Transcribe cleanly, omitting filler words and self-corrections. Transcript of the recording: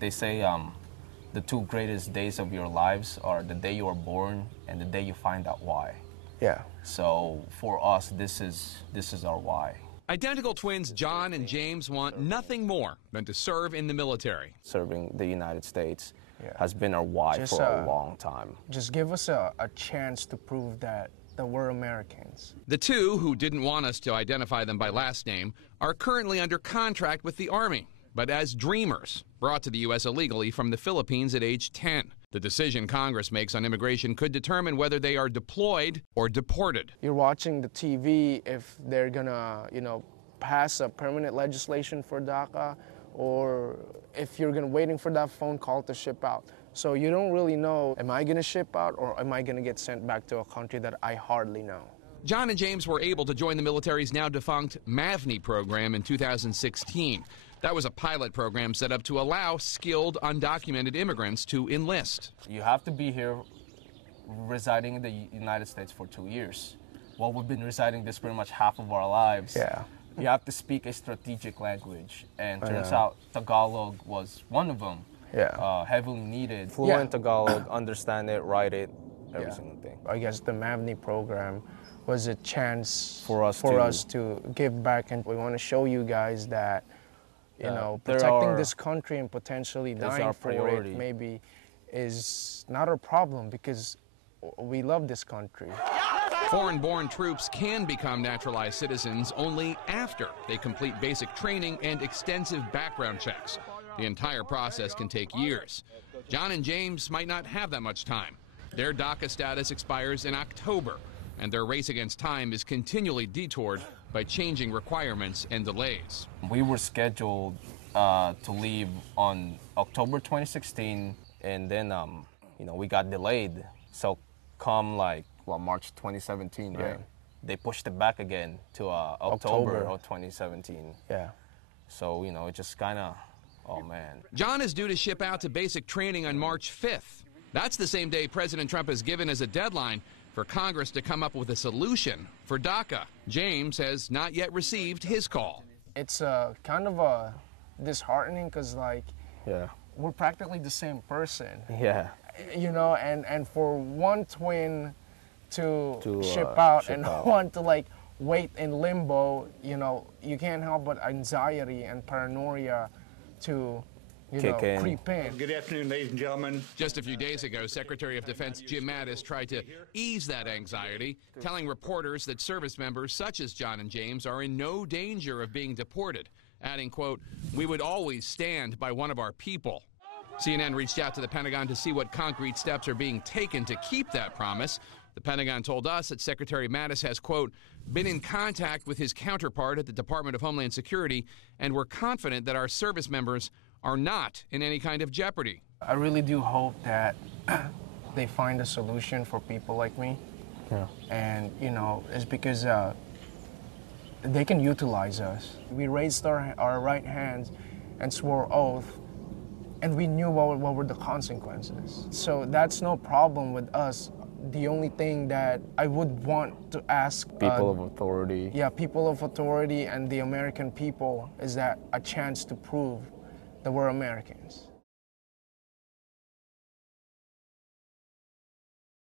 They say the two greatest days of your lives are the day you are born and the day you find out why. Yeah. So for us, this is our why. Identical twins John and James want nothing more than to serve in the military. Serving the United States has been our why for a long time. Just give us a chance to prove that we're Americans. The two, who didn't want us to identify them by last name, are currently under contract with the Army, but as dreamers, brought to the U.S. illegally from the Philippines at age 10. The decision Congress makes on immigration could determine whether they are deployed or deported. You're watching the TV if they're gonna, pass a permanent legislation for DACA, or if you're waiting for that phone call to ship out. So you don't really know, am I gonna ship out or am I gonna get sent back to a country that I hardly know? John and James were able to join the military's now defunct MAVNI program in 2016. That was a pilot program set up to allow skilled, undocumented immigrants to enlist. You have to be here residing in the United States for 2 years. Well, we've been residing this pretty much half of our lives. Yeah. You have to speak a strategic language, and turns out Tagalog was one of them. Yeah. Heavily needed. Fluent Tagalog, understand it, write it, every single thing. I guess the MAVNI program was a chance for us to give back, and we want to show you guys that protecting this country and potentially dying for it maybe is not a problem, because we love this country. Foreign-born troops can become naturalized citizens only after they complete basic training and extensive background checks. The entire process can take years. John and James might not have that much time. Their DACA status expires in October, and their race against time is continually detoured by changing requirements and delays. We were scheduled to leave on October 2016, and then we got delayed. So come March 2017, right? They pushed it back again to October of 2017. Yeah. So it just kind of, oh man. John is due to ship out to basic training on March 5th. That's the same day President Trump has given as a deadline for Congress to come up with a solution for DACA. James has not yet received his call. It's kind of disheartening, because we're practically the same person. Yeah. And for one twin to ship out and one to wait in limbo, you can't help but anxiety and paranoia to creep in. Good afternoon, ladies and gentlemen. Just a few days ago, Secretary of Defense Jim Mattis tried to ease that anxiety, telling reporters that service members such as John and James are in no danger of being deported, adding, quote, "We would always stand by one of our people." CNN reached out to the Pentagon to see what concrete steps are being taken to keep that promise. The Pentagon told us that Secretary Mattis has, quote, "been in contact with his counterpart at the Department of Homeland Security, and we're confident that our service members are not in any kind of jeopardy." I really do hope that they find a solution for people like me. Yeah. And, it's because they can utilize us. We raised our right hands and swore oath, and we knew what were the consequences. So that's no problem with us. The only thing that I would want to ask people of authority. Yeah, people of authority and the American people is that a chance to prove that we're Americans.